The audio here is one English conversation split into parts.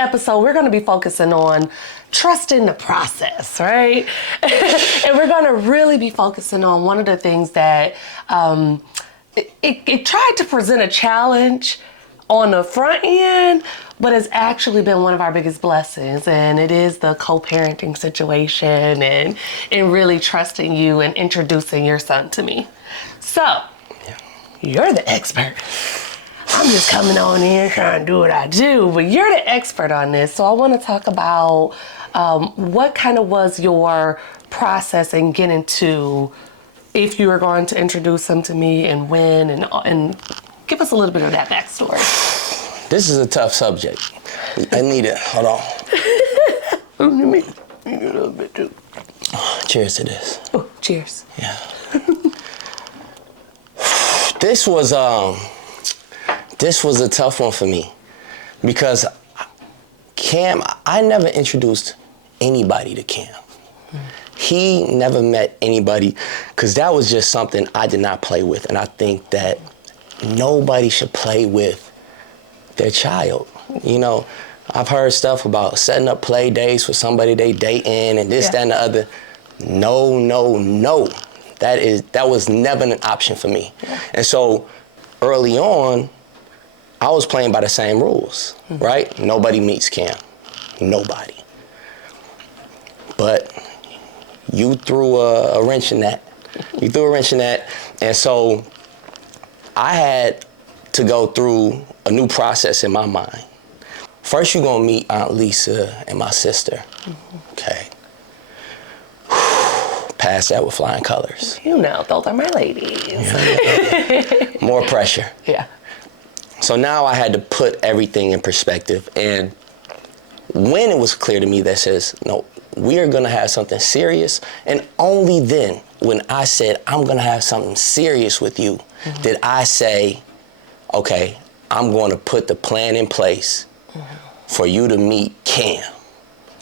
episode, we're going to be focusing on trusting the process, right? And we're going to really be focusing on one of the things that it tried to present a challenge on the front end, but it's actually been one of our biggest blessings. And it is the co-parenting situation and really trusting you and introducing your son to me. So, you're the expert. I'm just coming on in trying to do what I do, but you're the expert on this. So I want to talk about what kind of was your process in getting to, if you were going to introduce him to me and when, and give us a little bit of that backstory. This is a tough subject. I need it. Hold on. Let me need a little bit too. Cheers to this. Oh, cheers. Yeah. This was a tough one for me because Cam, I never introduced anybody to Cam. He never met anybody because that was just something I did not play with. And I think that nobody should play with their child. You know, I've heard stuff about setting up play dates for somebody they dating and this, that, and the other. No. That was never an option for me. Yeah. And so early on, I was playing by the same rules, right? Nobody meets Cam. Nobody. But you threw a wrench in that. And so I had to go through a new process in my mind. First, you're gonna meet Aunt Lisa and my sister. Okay. Pass that with flying colors. You know, those are my ladies. Yeah. More pressure. Yeah. So now I had to put everything in perspective. And when it was clear to me that says, no, we are gonna have something serious, and only then, when I said, I'm gonna have something serious with you, did I say, okay, I'm gonna put the plan in place for you to meet Cam.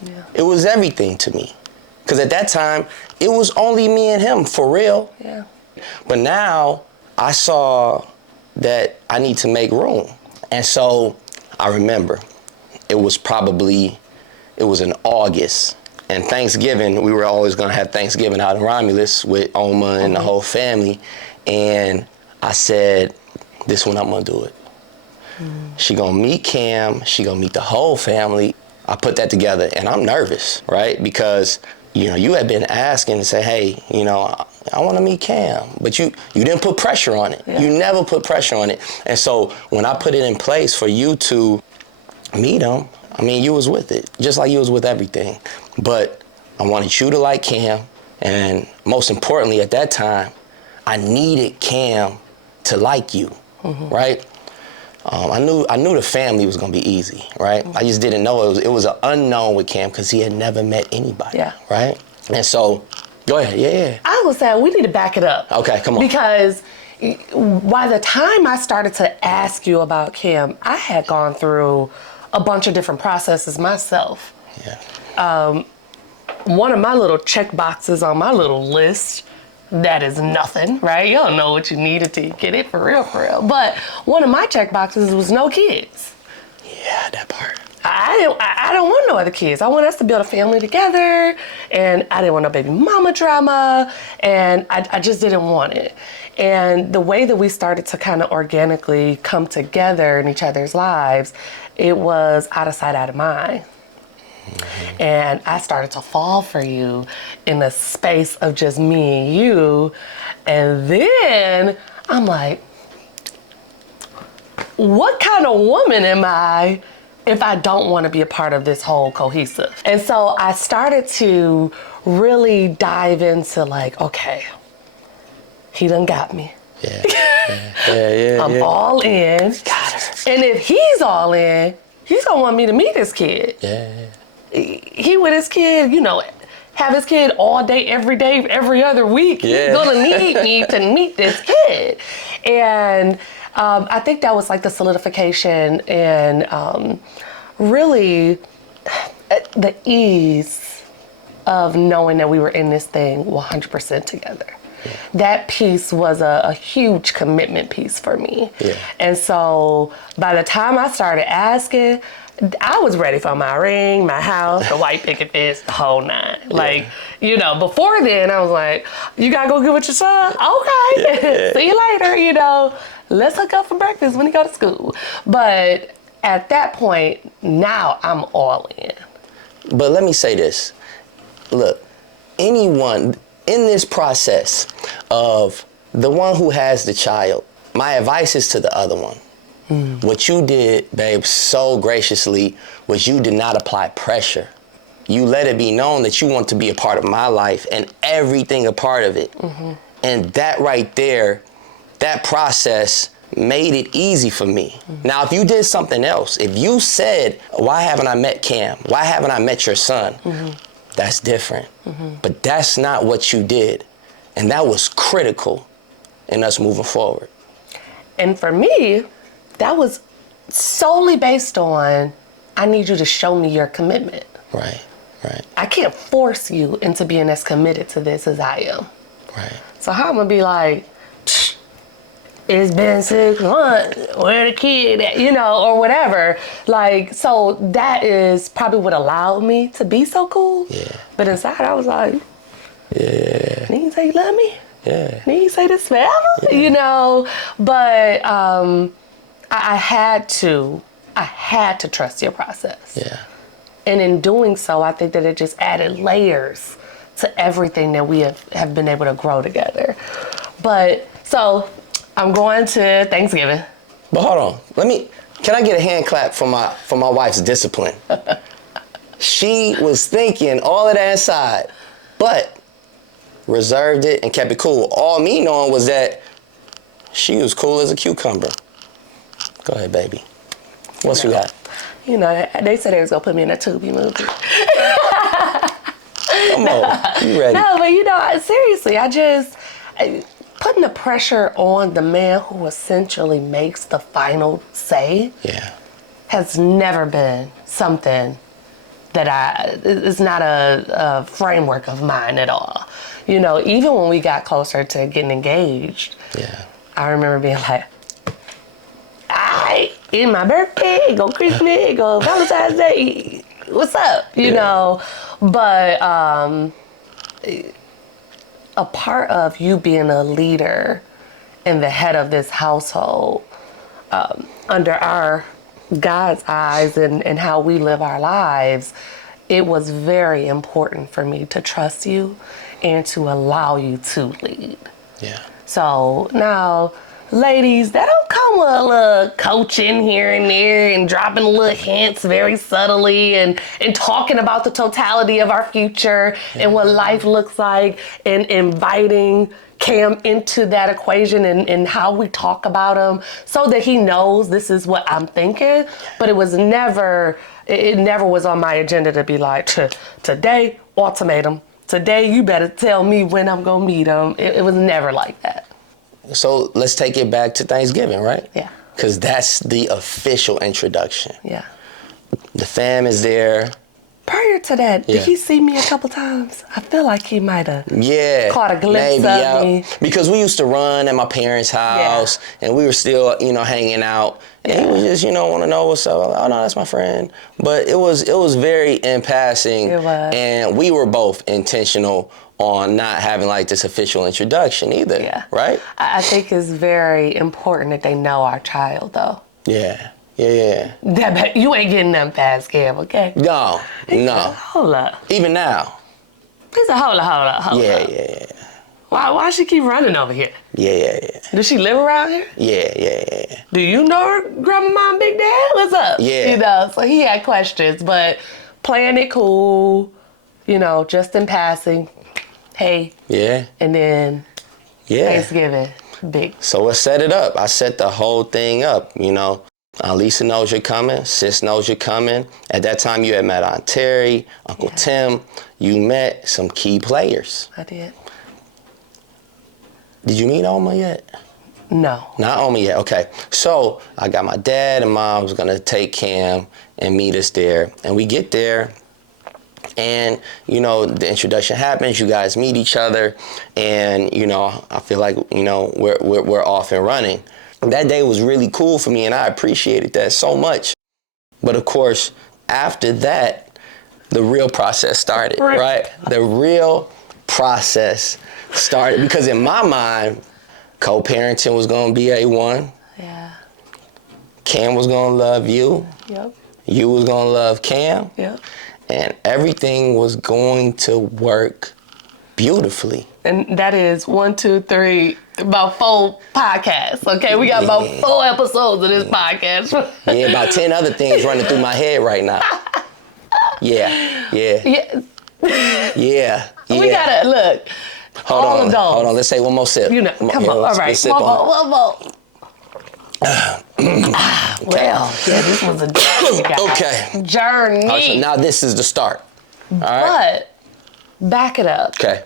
Yeah. It was everything to me. Because at that time, it was only me and him, for real. Yeah. But now, I saw that I need to make room. And so, I remember, it was in August. And Thanksgiving, we were always gonna have Thanksgiving out in Romulus with Oma and the whole family. And I said, this one I'm gonna do it. She gonna meet Cam, she gonna meet the whole family. I put that together and I'm nervous, right? Because, you know, you had been asking to say, hey, you know, I wanna meet Cam, but you didn't put pressure on it. Yeah. You never put pressure on it. And so when I put it in place for you to meet him, I mean, you was with it, just like you was with everything. But I wanted you to like Cam, and most importantly at that time, I needed Cam to like you, right? I knew the family was gonna be easy, right? I just didn't know it was an unknown with Cam because he had never met anybody, right? And so, go ahead, yeah. I was saying we need to back it up. Okay, come on. Because by the time I started to ask you about Cam, I had gone through a bunch of different processes myself. Yeah. One of my little check boxes on my little list, that is nothing, right? You don't know what you needed to get it for real. But one of my check boxes was no kids. Yeah, that part. I don't want no other kids. I want us to build a family together, and I didn't want no baby mama drama, and I just didn't want it. And the way that we started to kind of organically come together in each other's lives, it was out of sight, out of mind. And I started to fall for you in the space of just me and you. And then I'm like, what kind of woman am I if I don't want to be a part of this whole cohesive? And so I started to really dive into like, okay, he done got me. Yeah. I'm all in. Got her. And if he's all in, he's gonna want me to meet this kid. Yeah. He with his kid, you know, have his kid all day, every other week. Yeah. He's gonna need me to meet this kid. And I think that was like the solidification and really the ease of knowing that we were in this thing 100% together. Yeah. That piece was a huge commitment piece for me. Yeah. And so by the time I started asking, I was ready for my ring, my house, the white picket fence, the whole nine. Like, before then, I was like, you gotta go get with your son? Okay. Yeah. See you later, Let's hook up for breakfast when he go to school. But at that point, now I'm all in. But let me say this. Look, anyone in this process of the one who has the child, my advice is to the other one. What you did, babe, so graciously was you did not apply pressure. You let it be known that you want to be a part of my life and everything a part of it. And that right there, that process made it easy for me. Now, if you did something else, if you said, why haven't I met Cam? Why haven't I met your son? That's different. But that's not what you did. And that was critical in us moving forward. And for me, that was solely based on, I need you to show me your commitment. Right. I can't force you into being as committed to this as I am. Right. So how I'm gonna be like, it's been 6 months, where the kid at, or whatever. Like, so that is probably what allowed me to be so cool. Yeah. But inside I was like, Yeah. didn't you say you love me? Yeah. Didn't you say this forever? Yeah. But I had to trust your process. Yeah. And in doing so, I think that it just added layers to everything that we have been able to grow together. But so I'm going to Thanksgiving. But hold on. Can I get a hand clap for my wife's discipline? She was thinking all of that inside, but reserved it and kept it cool. All me knowing was that she was cool as a cucumber. Go ahead, baby. What you got? They said they was gonna put me in a Tubi movie. Come on, you ready? No, but seriously, putting the pressure on the man who essentially makes the final say has never been something that it's not a framework of mine at all. Even when we got closer to getting engaged, I remember being like, in my birthday, go Christmas, go Valentine's Day, what's up, But a part of you being a leader and the head of this household, under our God's eyes and how we live our lives, it was very important for me to trust you and to allow you to lead. Yeah. So now, ladies, that don't come with a little coaching here and there and dropping little hints very subtly and talking about the totality of our future and what life looks like and inviting Cam into that equation and how we talk about him so that he knows this is what I'm thinking. But it never was on my agenda to be like, today, ultimatum. Today, you better tell me when I'm gonna meet him. It was never like that. So let's take it back to Thanksgiving, right? Yeah. Because that's the official introduction. Yeah. The fam is there. Prior to that, did he see me a couple times? I feel like he might have caught a glimpse of me. Because we used to run at my parents' house and we were still, hanging out. And he was just, want to know what's up. I'm like, oh no, that's my friend. But it was very in passing. It was. And we were both intentional on not having like this official introduction either. Yeah. Right? I think it's very important that they know our child though. Yeah. You ain't getting them past Cam, okay? No. Hold up. Even now. He said, hold up. Yeah. Why she keep running over here? Yeah. Does she live around here? Yeah. Do you know her grandma and big dad? What's up? Yeah. So he had questions, but playing it cool, just in passing. Hey. Yeah. And then Thanksgiving, big. So let's set it up. I set the whole thing up, Lisa knows you're coming. Sis knows you're coming. At that time, you had met Aunt Terry, Uncle Tim. You met some key players. I did. Did you meet Oma yet? No. Not Oma yet. Okay. So I got my dad and mom was going to take Cam and meet us there. And we get there. And, the introduction happens. You guys meet each other. And, I feel like, we're off and running. That day was really cool for me, and I appreciated that so much. But of course, after that, the real process started, right? The real process started because in my mind, co-parenting was gonna be A1. Yeah. Cam was gonna love you. Yep. You was gonna love Cam. Yep. And everything was going to work beautifully. And that is 1, 2, 3, about 4 podcasts. Okay, we got about 4 episodes of this podcast. Yeah, about 10 other things running through my head right now. Yeah. We gotta look. Hold on. Let's say one more sip. You know, come on. All right, one more. Well, yeah, this was a journey, guys. Okay. Journey. Right, so now this is the start. All right. But back it up. Okay.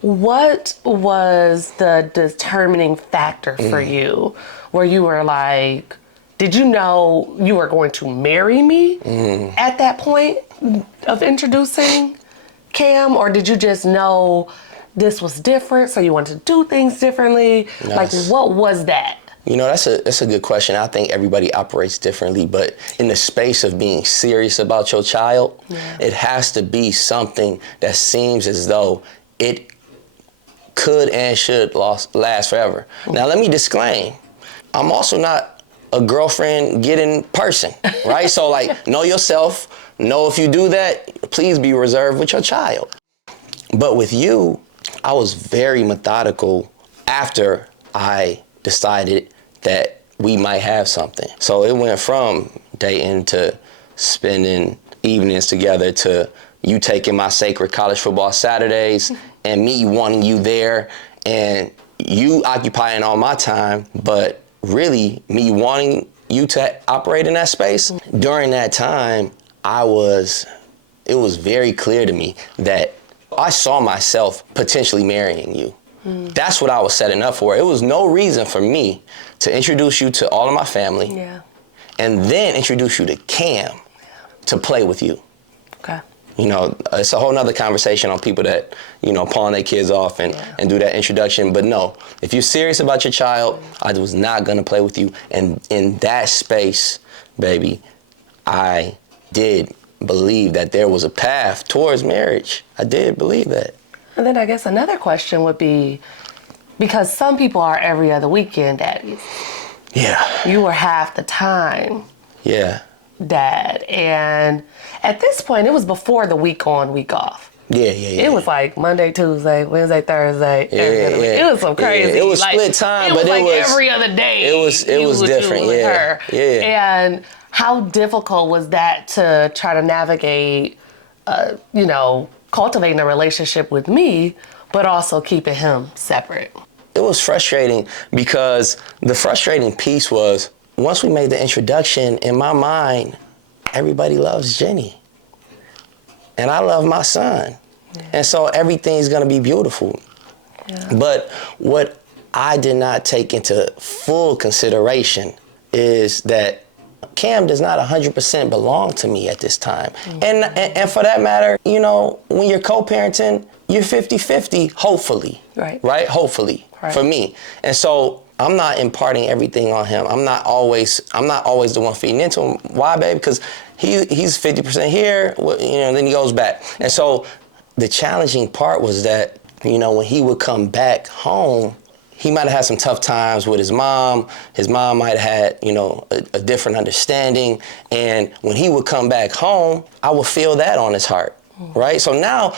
What was the determining factor for you where you were like, did you know you were going to marry me at that point of introducing Cam, or did you just know this was different, so you wanted to do things differently? Nice. Like, what was that? You know, that's a good question. I think everybody operates differently, but in the space of being serious about your child, it has to be something that seems as though it could and should last forever. Now, let me disclaim, I'm also not a girlfriend getting person, right? So, like, know yourself. Know if you do that, please be reserved with your child. But with you, I was very methodical after I decided that we might have something. So it went from dating to spending evenings together to you taking my sacred college football Saturdays and me wanting you there and you occupying all my time, but really me wanting you to operate in that space. During that time, it was very clear to me that I saw myself potentially marrying you. That's what I was setting up for. It was no reason for me to introduce you to all of my family and then introduce you to Cam to play with you. Okay. You know, it's a whole nother conversation on people that, you know, pawn their kids off and do that introduction. But no, if you're serious about your child, I was not going to play with you. And in that space, baby, I did believe that there was a path towards marriage. I did believe that. And then I guess another question would be, because some people are every other weekend daddies. Yeah. You were half the time. Yeah. Dad. And at this point, it was before the week on, week off. Yeah. It was like Monday, Tuesday, Wednesday, Thursday, every other week. It was so crazy. It was like, split time, but it was every other day. It was different. With her. Yeah. And how difficult was that to try to navigate, cultivating a relationship with me, but also keeping him separate? It was frustrating because the frustrating piece was once we made the introduction, in my mind, everybody loves Jenni. And I love my son. Yeah. And so everything's gonna be beautiful. Yeah. But what I did not take into full consideration is that Cam does not 100% belong to me at this time. Mm-hmm. And for that matter, you know, when you're co-parenting, you're 50-50, hopefully. Right? Hopefully, for me. And so I'm not imparting everything on him. I'm not always the one feeding into him. Why, babe? Because he's 50% here, then he goes back. And so the challenging part was that, you know, when he would come back home, he might have had some tough times with his mom. His mom might have had, a different understanding. And when he would come back home, I would feel that on his heart, right? So now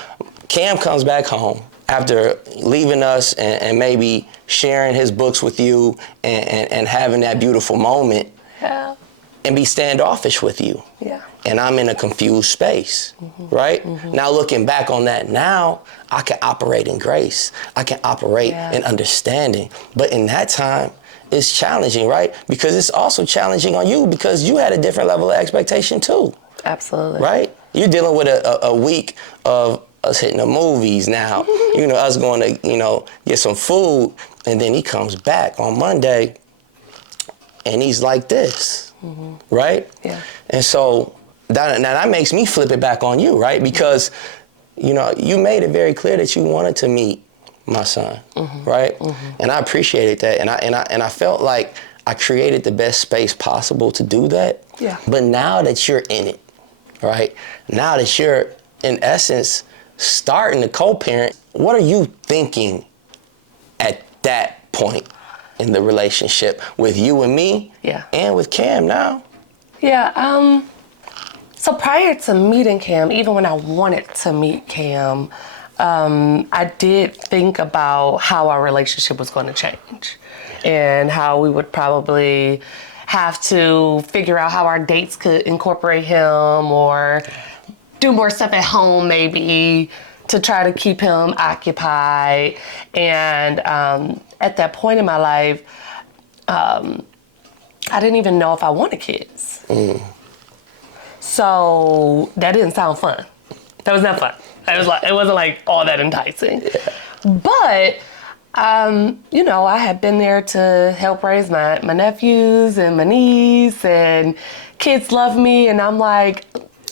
Cam comes back home after leaving us and maybe sharing his books with you and having that beautiful moment and be standoffish with you. Yeah. And I'm in a confused space, right? Now looking back on that now, I can operate in grace. I can operate in understanding. But in that time, it's challenging, right? Because it's also challenging on you because you had a different level of expectation too. Absolutely. Right? You're dealing with a week of us hitting the movies now, us going to, get some food. And then he comes back on Monday and he's like this, right? Yeah. And so that makes me flip it back on you, right? Because, you made it very clear that you wanted to meet my son, right? And I appreciated that. And I felt like I created the best space possible to do that. Yeah. But now that you're in it, right? Now that you're, in essence, starting to co-parent, what are you thinking at that point in the relationship with you and me? Yeah. And with Cam now? Yeah, so prior to meeting Cam, even when I wanted to meet Cam, I did think about how our relationship was going to change and how we would probably have to figure out how our dates could incorporate him or do more stuff at home maybe to try to keep him occupied. And at that point in my life, I didn't even know if I wanted kids. So that didn't sound fun. That was not fun. It wasn't like all that enticing. Yeah. But I had been there to help raise my nephews and my niece, and kids love me, and I'm like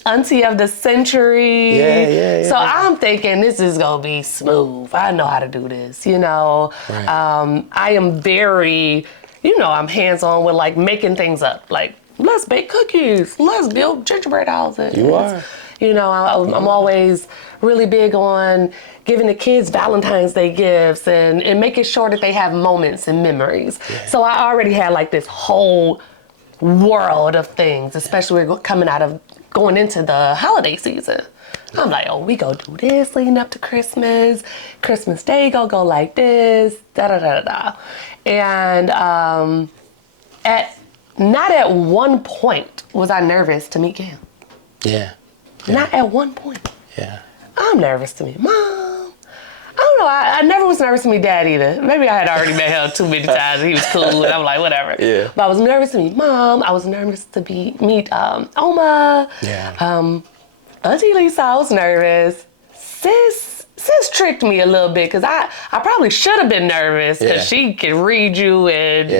auntie of the century. Yeah. So I'm thinking this is gonna be smooth. I know how to do this, Right. I am very, I'm hands-on with like making things up. Like, let's bake cookies, let's build gingerbread houses. You are. I'm always really big on giving the kids Valentine's Day gifts and making sure that they have moments and memories. Yeah. So I already had like this whole world of things, especially going into the holiday season. I'm like, oh, we go do this leading up to Christmas. Christmas Day go like this, da-da-da-da-da. And not at one point was I nervous to meet Cam. Yeah. Not at one point. Yeah. I'm nervous to meet Mom. I don't know. I never was nervous to meet Dad either. Maybe I had already met him too many times. And he was cool, and I'm like, whatever. Yeah. But I was nervous to meet Mom. I was nervous to meet Oma. Yeah. Auntie Lisa, I was nervous. Sis tricked me a little bit because I probably should have been nervous because she can read you and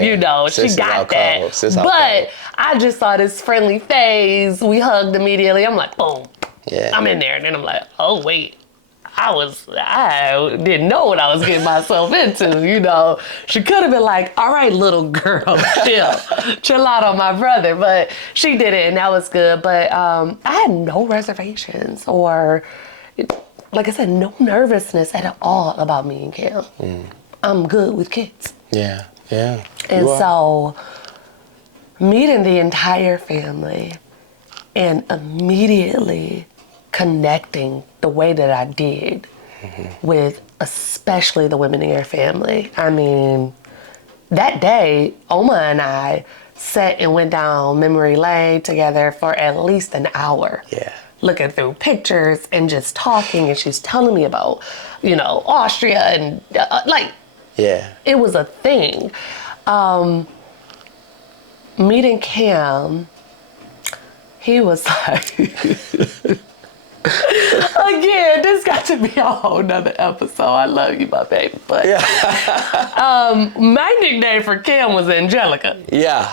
Sis she got that. But I just saw this friendly face. We hugged immediately. I'm like, boom. Yeah. I'm in there, and then I'm like, oh wait, I didn't know what I was getting myself into. She could have been like, all right, little girl, chill out on my brother, but she did it, and that was good. But I had no reservations or, like I said, no nervousness at all about me and Cam. I'm good with kids. Yeah. And so meeting the entire family and immediately connecting the way that I did with especially the women in your family. I mean, that day, Oma and I sat and went down memory lane together for at least an hour. Yeah. Looking through pictures and just talking, and she's telling me about, Austria and it was a thing. Meeting Cam, he was like, again, this got to be a whole nother episode. I love you, my baby. But my nickname for Cam was Angelica. Yeah.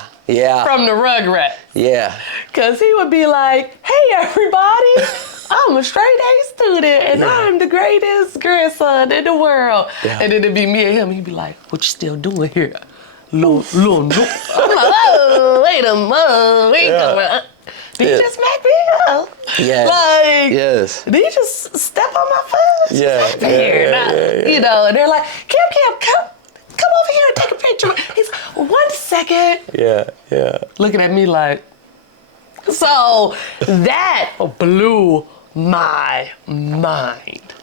From the Rugrats. Yeah. Because he would be like, hey, everybody, I'm a straight A student, and I'm the greatest grandson in the world. Yeah. And then it'd be me and him. He'd be like, what you still doing here? Little I'm like, oh, wait a minute. Did you just smack me up? Yeah. Yes. Did you just step on my foot? Yeah. And they're like, Cam, come over here and take a picture. He's 1 second. Yeah. Looking at me like, so that blew my mind.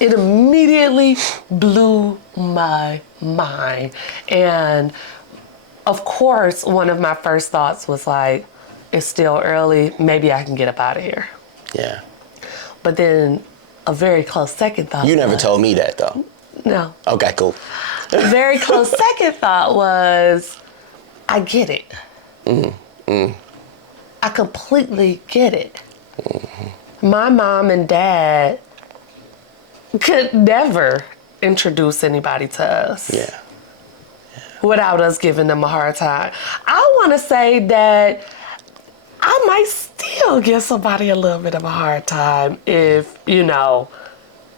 It immediately blew my mind. And of course, one of my first thoughts was like, it's still early, maybe I can get up out of here. Yeah. But then a very close second thought You never told me that though. No. Okay, cool. A very close second thought was, I get it. I completely get it. My mom and dad could never introduce anybody to us. Yeah. Without us giving them a hard time. I want to say that I might still give somebody a little bit of a hard time if,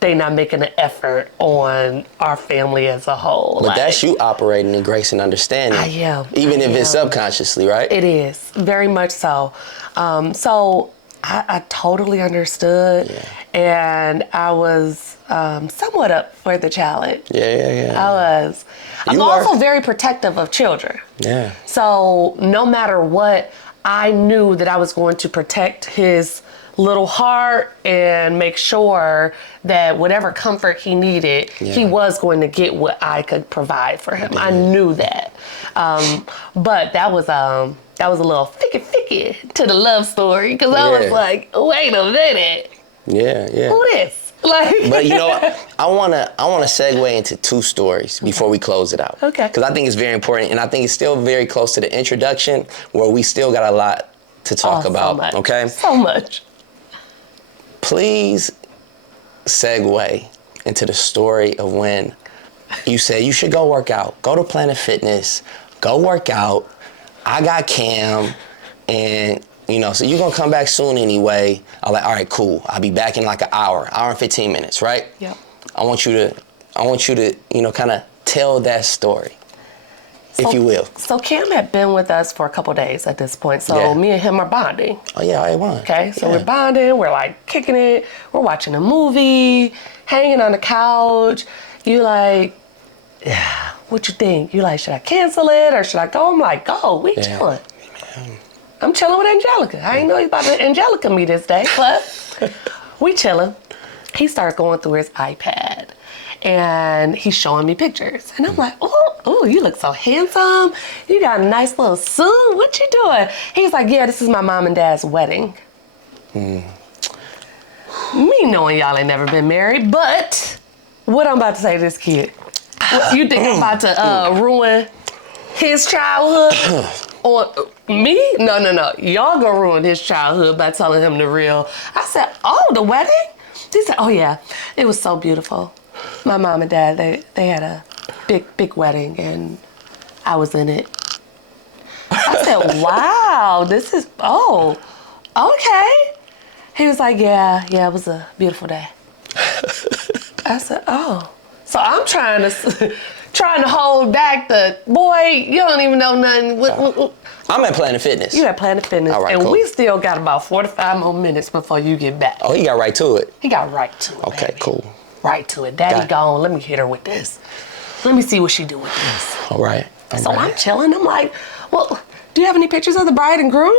they not making an effort on our family as a whole. But that's you operating in grace and understanding. I am. Even I if it's am. subconsciously, right? It is, very much so. So I totally understood, and I was somewhat up for the challenge. Yeah. I was. I'm also very protective of children. Yeah. So no matter what, I knew that I was going to protect his little heart and make sure that whatever comfort he needed, he was going to get what I could provide for him. I knew that. But that was a little ficky to the love story, because I was like, wait a minute. Yeah. Who this? Like, But you know what? I wanna segue into two stories before we close it out. Okay. Because I think it's very important, and I think it's still very close to the introduction, where we still got a lot to talk about. So much. Okay. So much. Please segue into the story of when you said you should go work out, go to Planet Fitness, go work out. I got Cam, and so you're gonna come back soon anyway. I'm like, all right, cool. I'll be back in like an hour and 15 minutes, right? Yep. I want you to, kind of tell that story, if you will. So Cam had been with us for a couple days at this point. So me and him are bonding. Oh yeah, I won. Okay, so we're bonding. We're like kicking it. We're watching a movie, hanging on the couch. You like, what you think? You like, should I cancel it or should I go? I'm like, go. We chilling. I'm chilling with Angelica. I ain't know he's about to Angelica me this day, but we chilling. He started going through his iPad and he's showing me pictures. And I'm like, oh, you look so handsome. You got a nice little suit. What you doing? He's like, yeah, this is my mom and dad's wedding. Me knowing y'all ain't never been married, but what I'm about to say to this kid, what, you think I'm about to ruin his childhood? Or me? No. Y'all gonna ruin his childhood by telling him the real. I said, oh, the wedding? He said, oh yeah, it was so beautiful. My mom and dad, they had a big wedding and I was in it. I said, wow, this is, okay. He was like, yeah, it was a beautiful day. I said, oh. So I'm trying to hold back the, boy, you don't even know nothing. I'm at Planet Fitness. You at Planet Fitness, all right, and cool. we still got about 45 more minutes before you get back. Oh, he got right to it. He got right to it, Okay, baby. cool. Right to it. Daddy gone. Let me hit her with this. Let me see what she do with this. All right. I'm chilling. I'm like, well, do you have any pictures of the bride and groom?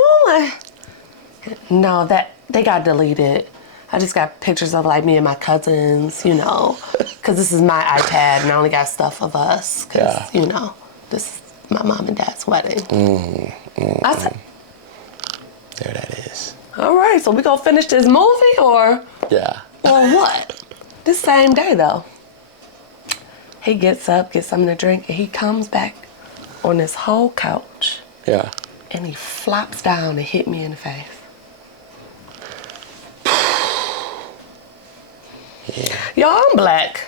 No, they got deleted. I just got pictures of like me and my cousins, because this is my iPad and I only got stuff of us because, this is my mom and dad's wedding. I said, there that is. all right, so we gonna finish this movie or what? This same day though. He gets up, gets something to drink, and he comes back on this whole couch. Yeah. And he flops down and hit me in the face. Y'all, I'm black.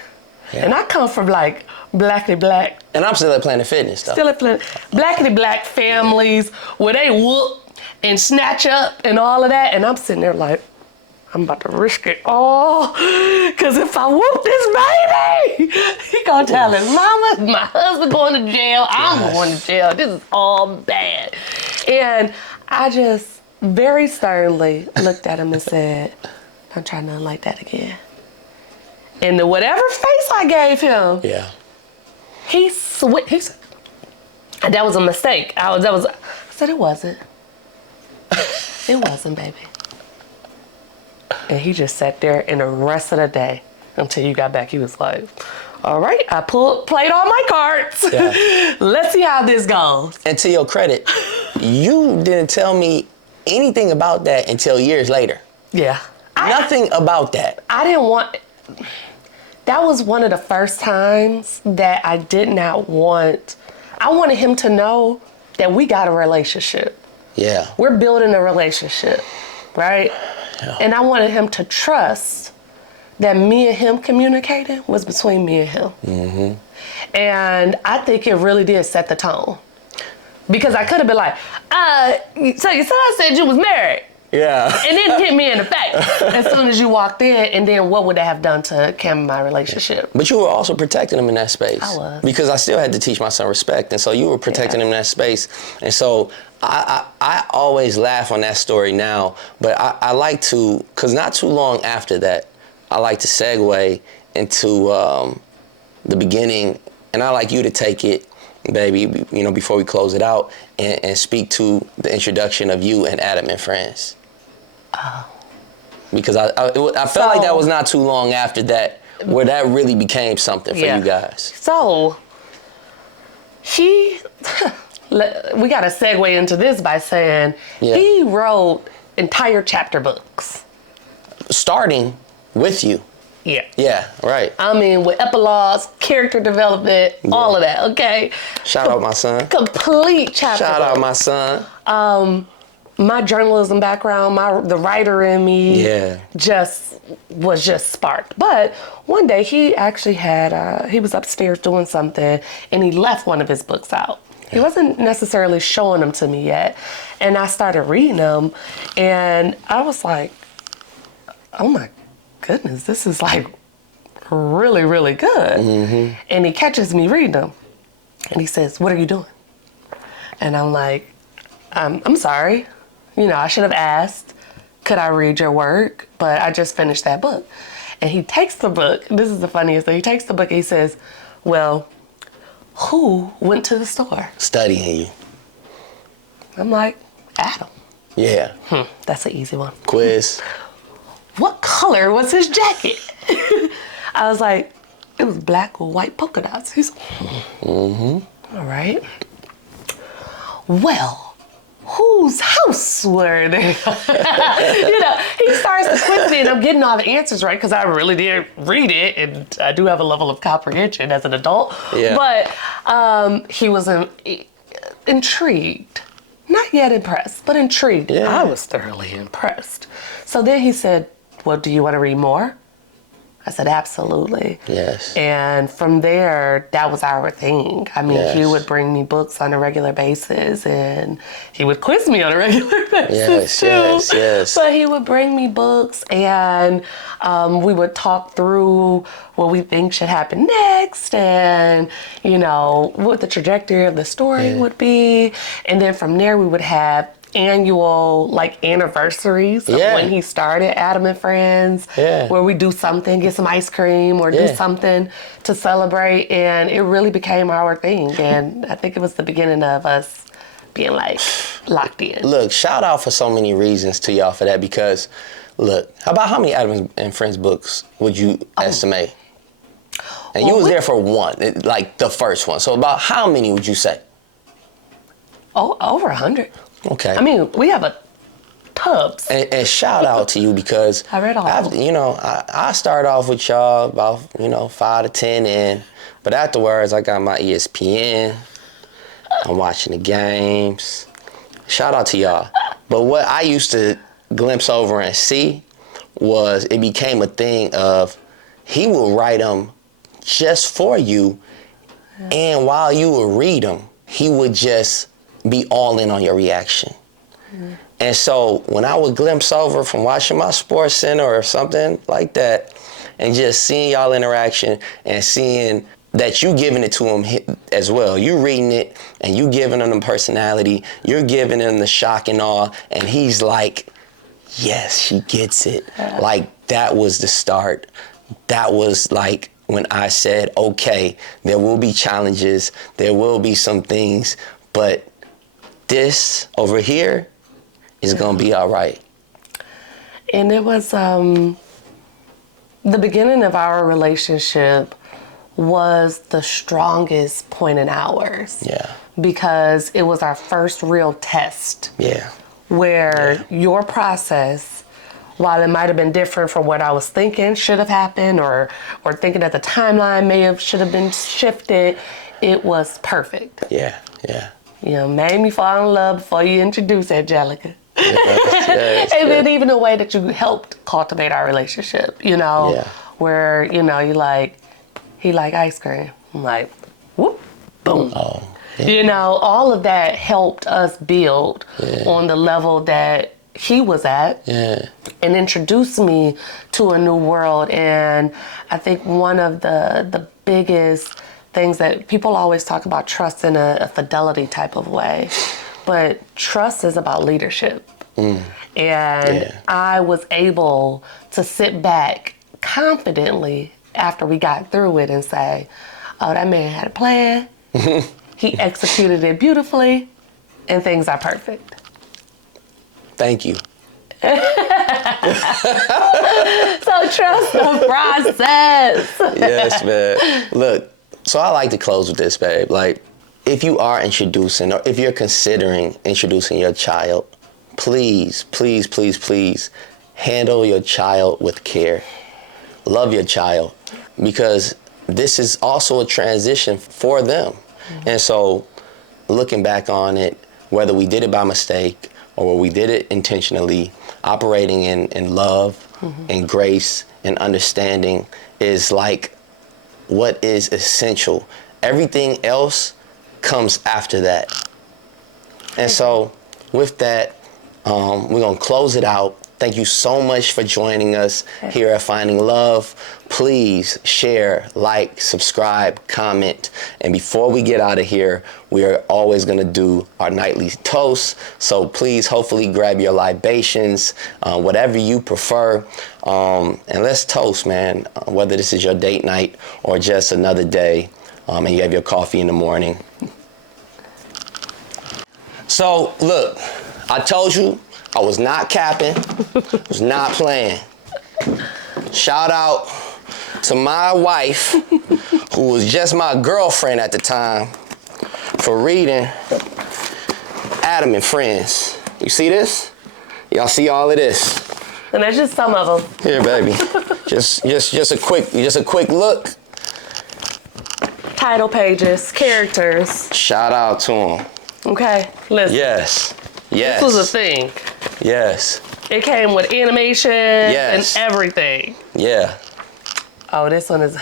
And I come from like blackity black. And I'm still at Planet Fitness though. Still at blackity black families where they whoop and snatch up and all of that. And I'm sitting there like, I'm about to risk it all. Cause if I whoop this baby, he gonna tell his mama, my husband going to jail, I'm going to jail. This is all bad. And I just very sternly looked at him and said, don't try nothing like that again. And the whatever face I gave him, he said, that was a mistake. I said, it wasn't. It wasn't, baby. And he just sat there, and the rest of the day, until you got back, he was like, all right, I played all my cards. Let's see how this goes. And to your credit, you didn't tell me anything about that until years later. Yeah. Nothing about that. I didn't want... That was one of the first times that I did not want... I wanted him to know that we got a relationship. Yeah. We're building a relationship, right? Yeah. And I wanted him to trust that me and him communicating was between me and him. Mm-hmm. And I think it really did set the tone. Because I could have been like, so your son said you was married. Yeah. And then hit me in the face as soon as you walked in. And then what would that have done to Cam and my relationship? But you were also protecting him in that space. I was. Because I still had to teach my son respect. And so you were protecting him in that space. And so I always laugh on that story now. But I like to, because not too long after that, I like to segue into the beginning. And I like you to take it, baby, you know, before we close it out, and speak to the introduction of you and Adam and Friends. Oh. Because I felt like that was not too long after that where that really became something for you guys. So, we got to segue into this by saying he wrote entire chapter books. Starting with you. Yeah. Yeah, right. I mean, with epilogues, character development, all of that, okay? Shout out my son. Complete chapter Shout book. out my son. My journalism background, the writer in me was just sparked. But one day he actually had, he was upstairs doing something and he left one of his books out. He wasn't necessarily showing them to me yet. And I started reading them and I was like, oh my goodness, this is like really, really good. Mm-hmm. And he catches me reading them and he says, what are you doing? And I'm like, I'm sorry. You know, I should have asked, could I read your work? But I just finished that book. And he takes the book. This is the funniest thing. He takes the book and he says, well, who went to the store? Studying you. I'm like, Adam. Yeah. That's an easy one. Quiz. What color was his jacket? I was like, it was black with white polka dots. He's all right. Well, whose house were they? You know, he starts to quiz me and I'm getting all the answers right because I really did read it and I do have a level of comprehension as an adult. Yeah. But he was intrigued. Not yet impressed, but intrigued. Yeah. I was thoroughly impressed. So then he said, well, do you want to read more? I said, absolutely. Yes. And from there, that was our thing. I mean, he would bring me books on a regular basis and he would quiz me on a regular basis too. Yes. But he would bring me books and we would talk through what we think should happen next and, you know, what the trajectory of the story would be. And then from there, we would have annual like anniversaries of when he started Adam and Friends, where we do something, get some ice cream or do something to celebrate, and it really became our thing. And I think it was the beginning of us being like locked in. Look, shout out for so many reasons to y'all for that, because look, how many Adam and Friends books would you estimate? And you was there for one, like the first one. So about how many would you say? Oh, over 100. Okay. I mean, we have a tubs. And shout out to you because I read all of them. You know, I started off with y'all about, 5 to 10 in, but afterwards I got my ESPN. I'm watching the games. Shout out to y'all. But what I used to glimpse over and see was it became a thing of he will write them just for you, and while you would read them, he would just be all in on your reaction. And so when I would glimpse over from watching my Sports Center or something like that and just seeing y'all interaction and seeing that you giving it to him as well. You reading it and you giving him the personality, you're giving him the shock and awe, and he's like, yes, she gets it. Like that was the start. That was like when I said, okay, there will be challenges, there will be some things, but this over here is gonna be all right. And it was the beginning of our relationship was the strongest point in ours. Yeah. Because it was our first real test. Yeah. Where your process, while it might have been different from what I was thinking should have happened or thinking that the timeline should have been shifted, it was perfect. Yeah, yeah. You know, made me fall in love before you introduced Angelica. Yes, and then even the way that you helped cultivate our relationship, where, he like ice cream. I'm like, whoop, boom. Oh, yeah. All of that helped us build on the level that he was at. Yeah. And introduced me to a new world. And I think one of the biggest things that people always talk about trust in a fidelity type of way, but trust is about leadership. And I was able to sit back confidently after we got through it and say, oh, that man had a plan. He executed it beautifully, and things are perfect. Thank you. So trust the process. Yes, man. Look, so I like to close with this, babe. Like, if you are introducing, or if you're considering introducing your child, please, please, please, please handle your child with care. Love your child, because this is also a transition for them. And so looking back on it, whether we did it by mistake or we did it intentionally, operating in love and grace and understanding is like what is essential. Everything else comes after that. And so with that, we're going to close it out. Thank you so much for joining us here at Finding Love. Please share, like, subscribe, comment. And before we get out of here, we are always going to do our nightly toast. So please, hopefully, grab your libations, whatever you prefer. And let's toast, man, whether this is your date night or just another day and you have your coffee in the morning. So, look, I told you, I was not capping, was not playing. Shout out to my wife, who was just my girlfriend at the time, for reading Adam and Friends. You see this? Y'all see all of this? And that's just some of them. Here, baby. just a quick look. Title pages, characters. Shout out to them. Okay, listen. Yes. Yes. This was a thing. Yes. It came with animation and everything. Yeah. Oh, this one is,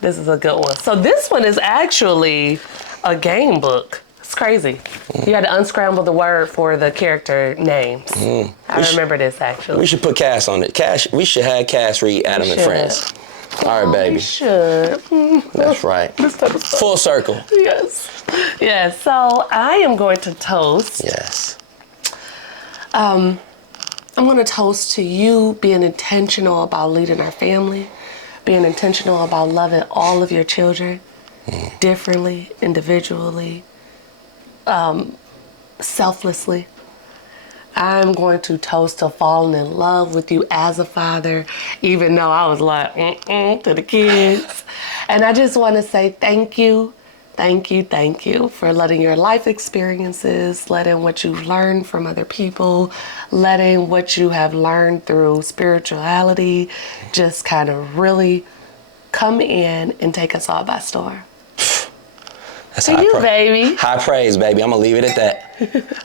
this is a good one. So this one is actually a game book. It's crazy. You had to unscramble the word for the character names. I remember this actually. We should put Cass on it. We should have Cass read Adam and Friends. All right, baby. We should. That's right. Full circle. Yes. Yes. So I am going to toast. Yes. I'm going to toast to you being intentional about leading our family, being intentional about loving all of your children differently, individually, selflessly. I'm going to toast to falling in love with you as a father, even though I was like, to the kids. And I just want to say thank you for letting your life experiences, letting what you've learned from other people, letting what you have learned through spirituality just kind of really come in and take us all by storm. That's to you, baby. High praise, baby. I'm going to leave it at that.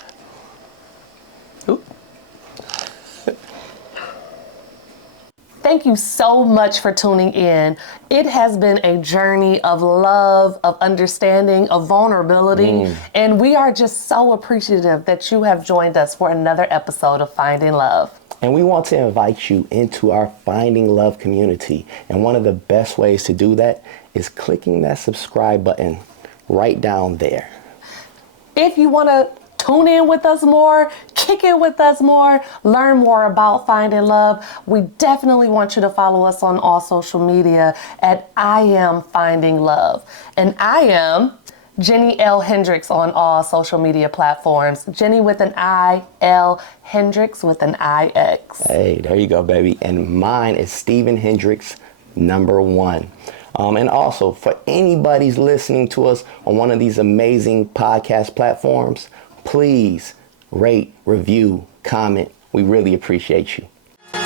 Thank you so much for tuning in. It has been a journey of love, of understanding, of vulnerability, and we are just so appreciative that you have joined us for another episode of Finding Love. And we want to invite you into our Finding Love community. And one of the best ways to do that is clicking that subscribe button right down there. If you want to tune in with us more, kick it with us more, learn more about Finding Love, we definitely want you to follow us on all social media at I Am Finding Love. And I am Jenni L. Hendrix on all social media platforms. Jenni with an I, L, Hendrix with an IX. Hey, there you go, baby. And mine is Stephen Hendrix, #1. And also, for anybody's listening to us on one of these amazing podcast platforms, please rate, review, comment. We really appreciate you. We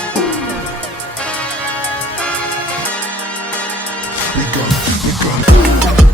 gonna